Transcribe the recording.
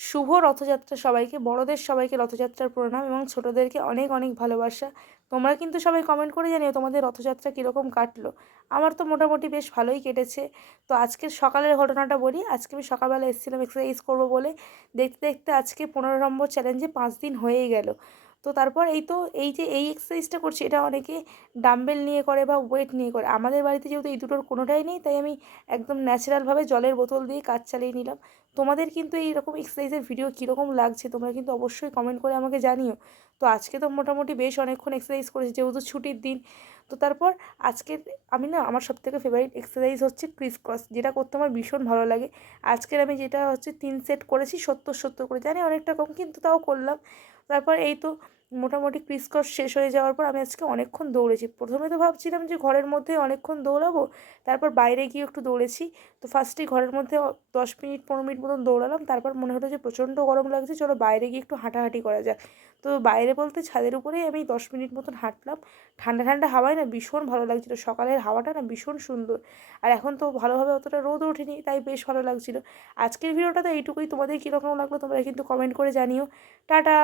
শুভ রথযাত্রা সবাইকে, বড়দের সবাইকে রথযাত্রার প্রণাম এবং ছোটোদেরকে অনেক অনেক ভালোবাসা। তোমরা কিন্তু সবাই কমেন্ট করে জানিও তোমাদের রথযাত্রা কীরকম কাটলো। আমার তো মোটামুটি বেশ ভালোই কেটেছে। তো আজকের সকালের ঘটনাটা বলি। আজকে আমি সকালবেলা এসেছিলাম এক্সারসাইজ করবো বলে, দেখতে দেখতে আজকে 15 নম্বর চ্যালেঞ্জে 5 দিন হয়েই গেল। তো তারপর এই যে এই এক্সারসাইজটা করছি, এটা অনেকে ডাম্বেল নিয়ে করে বা ওয়েট নিয়ে করে। আমাদের বাড়িতে যেহেতু এই দুটোর কোনোটাই নেই, তাই আমি একদম ন্যাচারালভাবে জলের বোতল দিয়ে কাজ চালিয়ে নিলাম। তোমাদের কিন্তু এইরকম এক্সারসাইজের ভিডিও কীরকম লাগছে তোমরা কিন্তু অবশ্যই কমেন্ট করে আমাকে জানিও। তো আজকে তো মোটামুটি বেশ অনেকক্ষণ এক্সারসাইজ করেছি যেহেতু ছুটির দিন। তো তারপর আজকের আমি না, আমার সবথেকে ফেভারিট এক্সারসাইজ হচ্ছে ক্রিস ক্রস, যেটা করতে আমার ভীষণ ভালো লাগে। আজকের আমি যেটা হচ্ছে 3 সেট করেছি, 70 করে, জানি অনেকটা কম কিন্তু তাও করলাম। তারপর এই তো মোটামুটি ক্রিস ক্রস শেষ হয়ে যাওয়ার পর আমি আজকে অনেকক্ষণ দৌড়েছি। প্রথমে তো ভাবছিলাম যে ঘরের মধ্যে অনেকক্ষণ দৌড়াবো, তারপর বাইরে গিয়ে একটু দৌড়েছি। তো ফার্স্টেই ঘরের মধ্যে 10 মিনিট 15 মিনিট মতন দৌড়ালাম, তারপর মনে হলো যে প্রচণ্ড গরম লাগছে, চলো বাইরে গিয়ে একটু হাঁটাহাঁটি করা যাক। তো বাইরে বলতে ছাদের উপরেই আমি 10 মিনিট মতন হাঁটলাম। ঠান্ডা ঠান্ডা হাওয়ায় না ভীষণ ভালো লাগছিলো, সকালের হাওয়াটা না ভীষণ সুন্দর। আর এখন তো ভালোভাবে অতটা রোদ ওঠেনি, তাই বেশ ভালো লাগছিলো। আজকের ভিডিওটা তো এইটুকুই। তোমাদের কীরকম লাগলো তোমরা কিন্তু কমেন্ট করে জানিও। টাটা।